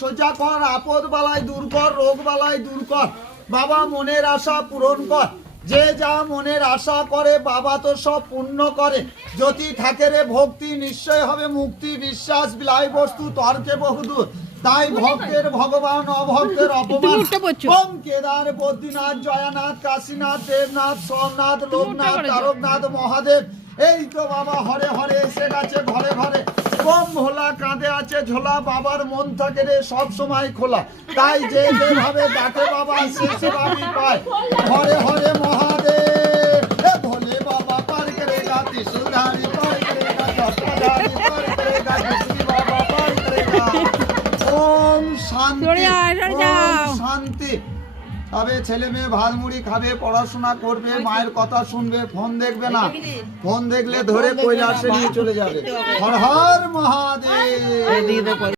সোজা কর, আপদ বালাই দূর কর, রোগ বালাই দূর কর। বাবা মনের আশা পূরণ কর। যে যা মনের আশা করে বাবা তো সব পূর্ণ করে। যদি থাকে রে ভক্তি নিশ্চয় হবে মুক্তি, বিশ্বাস বিলাই বস্তু তর্কে বহুদূর। তাই ভক্তের ভগবান অভক্তের অপমান। ওম কেদার বদ্রীনাথ জয়ানাথ কাশীনাথ দেবনাথ সোমনাথ লোকনাথ তারকনাথ মহাদেব। এই তো বাবা হরে হরে এসে গেছে ঘরে ঘরে। কম ভোলা কাঁধে আছে ঝোলা, বাবার মন থাকে রে সব সময় খোলা। তাই যে যেভাবে ডাকে বাবা সে সেভাবে পায়। হরে হরে মহাদেব। এ ভোলে বাবা পার করেগা ত্রিশূলধারী, পার করেগা জটাধারী, পার করেগা কৃষ্ণ বাবা পার করেগা। ওম শান্তি, ওম শান্তি। তবে ছেলে মেয়ে ভাত মুড়ি খাবে, পড়াশোনা করবে, মায়ের কথা শুনবে, ফোন দেখবে না। ফোন দেখলে ধরে কৈলাসে নিয়ে চলে যাবে। হর হর মহাদেব।